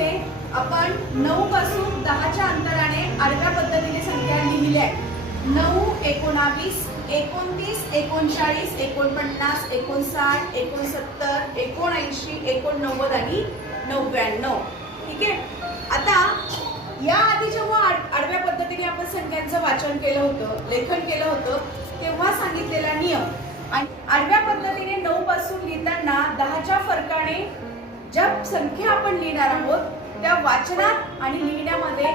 इथे आपण नऊ पासून दहाच्या अंतराने आडव्या पद्धतीने संख्या लिहिल्या आहेत नऊ एकोणावीस एकोणतीस एकोणचाळीस एकोणपन्नास एकोणसाठ एकोणसत्तर एकोणऐंशी एकोणनव्वद आणि नव्याण्णव. ठीक आहे? आता या आधी जेव्हा आडव्या पद्धतीने आपण संख्यांचं वाचन केलं होतं लेखन केलं होतं तेव्हा सांगितलेला नियम. आणि आडव्या पद्धतीने नऊ पासून लिहिताना दहाच्या फरकाने ज्या संख्या आपण लिहिणार आहोत त्या वाचनात आणि लिहिण्यामध्ये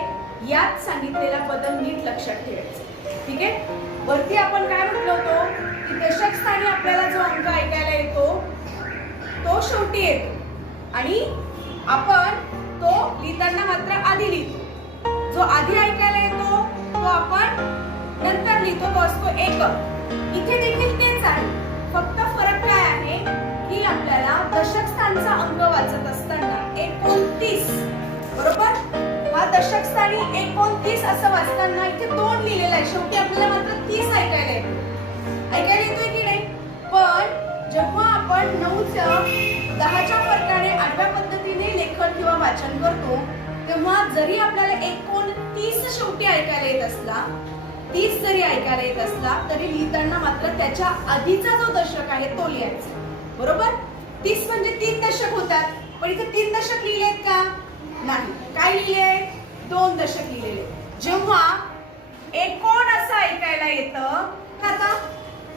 यात सांगितलेला बदल नीट लक्षात ठेवायचा. ठीक आहे? वरती आपण काय म्हटलं होतो? की दशक स्थानी आपल्याला जो अंक ऐकायला येतो तो शेवटी येतो. आणि आपण तो लिहिताना मात्र आधी लिहितो. जो आधी ऐकायला येतो तो आपण नंतर लिहितो. तो असतो एक इथे देखील तेच आहे. दशकांचा अंक वाचत असताना एकोणतीस बरोबर? हा दशक स्थानी एकोणतीस असं वाचताना इथे दोन लिहिलेलं आहे. शेवटी आपल्याला मात्र तीस ऐकायला येतो ऐकायला येतोय की नाही? पण जेव्हा आपण नऊच्या दहाच्या फरकाने आठव्या पद्धतीने लेखन किंवा वाचन करतो तेव्हा जरी आपल्याला एकोणतीस शेवटी ऐकायला येत असला तीस जरी ऐकायला येत असला तरी लिहिताना मात्र त्याच्या आधीचा जो दशक आहे तो लिहायचा. बरोबर? तीस म्हणजे तीन दशक होतात. पण इथं तीन दशक लिहिलेत का? नाही. काय लिहिले दोन दशक लिहिलेले. जेव्हा एकोण असं ऐकायला येतं आता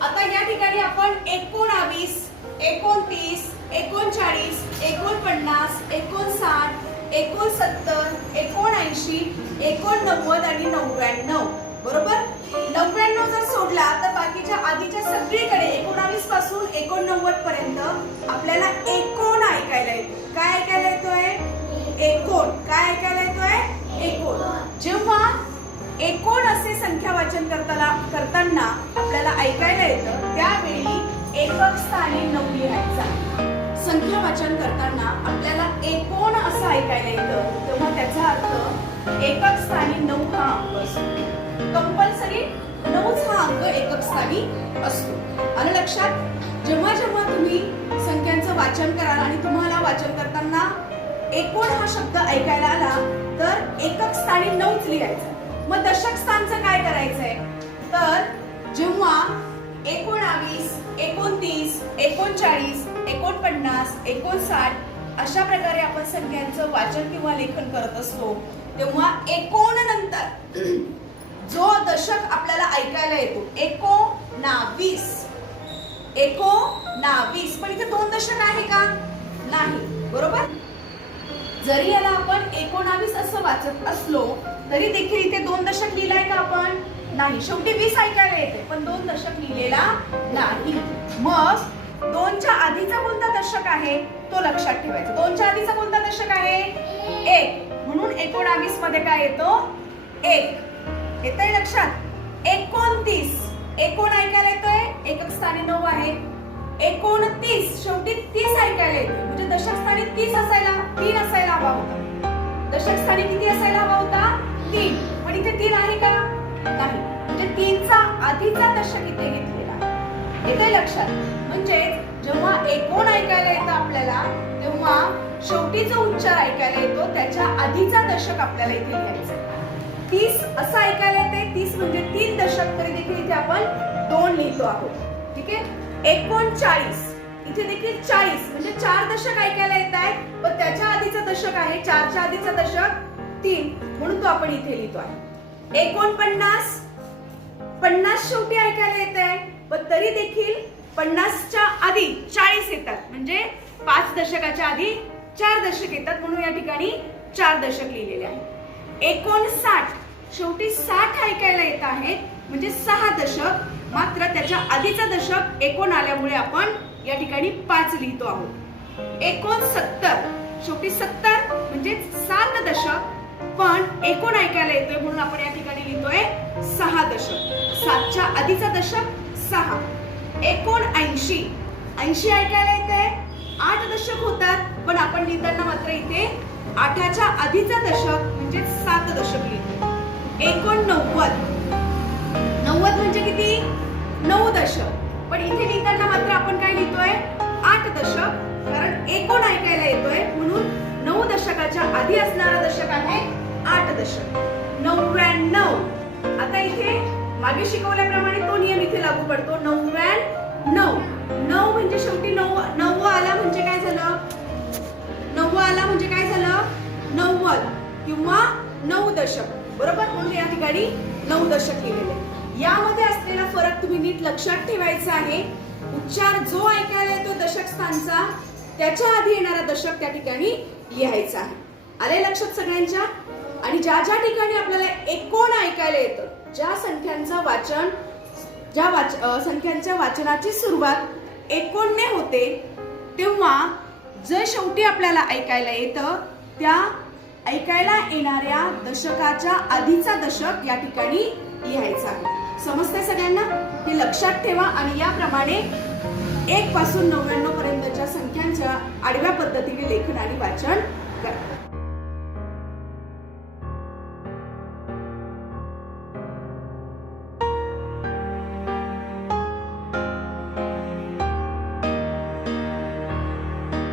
आता या ठिकाणी आपण एकोणावीस एकोणतीस एकोणचाळीस एकोणपन्नास एकोणसाठ एकोणसत्तर एकोणऐंशी एकोणनव्वद आणि नव्याण्णव. बरोबर? नव्याण्णव जर सोडला तर बाकीच्या आधीच्या सगळी एकोणनव्वद पर्यंत आपल्याला एकोण ऐकायला येतो. काय ऐकायला येतोय? एकोण. काय ऐकायला येतोय? एकोण. जेव्हा एकोण असे संख्या वाचन करताना करताना आपल्याला ऐकायला येतं त्यावेळी एकक स्थानी नऊ लिहायचा संख्या वाचन करताना आपल्याला एकोण असं ऐकायला येतं. तेव्हा त्याचा अर्थ एकक स्थानी नऊ हा अंक असतो. कंपल्सरी नऊच हा अंक एकक स्थानी असतो. आणि लक्षात जेव्हा जेव्हा तुम्ही संख्यांचं वाचन कराल आणि तुम्हाला वाचन करताना एकोण हा शब्द ऐकायला आला तर एकक स्थानी नऊच लिहायचं. मग दशक स्थानचं काय करायचंय? तर जेव्हा एकोणावीस एकोणतीस एकोणचाळीस एकोणपन्नास एकोणसाठ अशा प्रकारे आपण संख्यांचं वाचन किंवा लेखन करत असतो तेव्हा एकोण नंतर जो दशक आपल्याला ऐकायला येतो एको नावीस एको नावीस पण इथे दोन दशक आहे का? नाही. बरोबर? जरी याला आपण एकोणावीस असं वाचत असलो तरी देखील इथे दोन दशक लिहिलाय का आपण? नाही. शेवटी वीस ऐकायला येते पण दोन दशक लिहिलेला नाही. मग दोनच्या आधीचा कोणता दशक आहे? तो लक्षात ठेवायचा. दोनच्या आधीचा कोणता दशक आहे? एक. म्हणून एकोणावीसमध्ये काय येतो? एक. येतंय लक्षात? एकोणतीस. एकोण ऐकायला येतोय? एकक स्थानी नऊ आहे. एकोणतीस. शेवटी तीस ऐकायला येते म्हणजे दशक स्थानी तीस असायला तीन असायला हवा होता. दशक स्थानी किती असायला हवा होता? तीन. पण इथे तीन आहे का? नाही. म्हणजे तीनचा आधीचा दशक इथे घेतलेला आहे. येतंय लक्षात? म्हणजे जेव्हा एकोण ऐकायला येतं आपल्याला तेव्हा शेवटी जो उच्चार ऐकायला येतो त्याच्या आधीचा दशक आपल्याला इथे घ्यायचा आहे. तीस असं ऐकायला येते तीस म्हणजे तीन दशक तरी देखील इथे आपण दोन लिहितो आहोत. ठीक आहे? एकोणचाळीस. इथे देखील चाळीस. म्हणजे चार दशक ऐकायला येत आहे पण त्याच्या आधीचा दशक आहे. चारच्या आधीचा दशक तीन. म्हणून तो आपण इथे लिहितो आहे. एकोणपन्नास. पन्नास शेवटी ऐकायला येत आहे पण तरी देखील पन्नासच्या आधी चाळीस येतात. म्हणजे पाच दशकाच्या आधी चार दशक येतात. म्हणून या ठिकाणी चार दशक लिहिलेले आहे एकोणसाठ. शेवटी साठ ऐकायला येत आहेत. म्हणजे सहा दशक. मात्र त्याच्या आधीचा दशक एकोण आल्यामुळे आपण या ठिकाणी पाच लिहितो आहोत. एकोणसत्तर. शेवटी सत्तर म्हणजे सात दशक. पण एकोण ऐकायला येतोय म्हणून आपण या ठिकाणी लिहितोय सहा दशक. सातच्या आधीचा दशक सहा. एकोण ऐंशी. ऐंशी ऐकायला येतंय. आठ दशक होतात. पण आपण लिहिताना मात्र इथे आठाच्या आधीचा दशक म्हणजे सात दशक लिहितो एकोणनव्वद. नव्वद म्हणजे किती? नऊ दशक. पण इथे लिहिताना मात्र आपण काय लिहितोय? आठ दशक. कारण एकोण ऐकायला येतोय. म्हणून नऊ दशकाच्या आधी असणारा दशक आहे आठ दशक. नव्याण्णव आता इथे मागे शिकवल्याप्रमाणे तो नियम इथे लागू पडतो. नव्याण्णव नऊ नऊ म्हणजे शेवटी नऊ किंवा नऊ दशक. बरोबर? म्हणून या ठिकाणी नऊ दशक लिहिलेले. यामध्ये असलेला फरक तुम्ही नीट लक्षात ठेवायचा आहे. उच्चार जो ऐकायला येतो दशक स्थानचा त्याच्या आधी येणारा दशक त्या ठिकाणी लिहायचा आहे. आले लक्षात सगळ्यांच्या? आणि ज्या ज्या ठिकाणी आपल्याला एकोण ऐकायला येतं ज्या संख्यांचं वाचन ज्या वाच संख्यांच्या वाचनाची सुरुवात एकोणने होते तेव्हा जे शेवटी आपल्याला ऐकायला येतं त्या ऐकायला येणाऱ्या दशकाच्या आधीचा दशक या ठिकाणी लिहायचा आहे. समजतंय सगळ्यांना? हे लक्षात ठेवा आणि याप्रमाणे एक पासून नव्याण्णव पर्यंतच्या संख्यांच्या आडव्या पद्धतीने लेखन आणि वाचन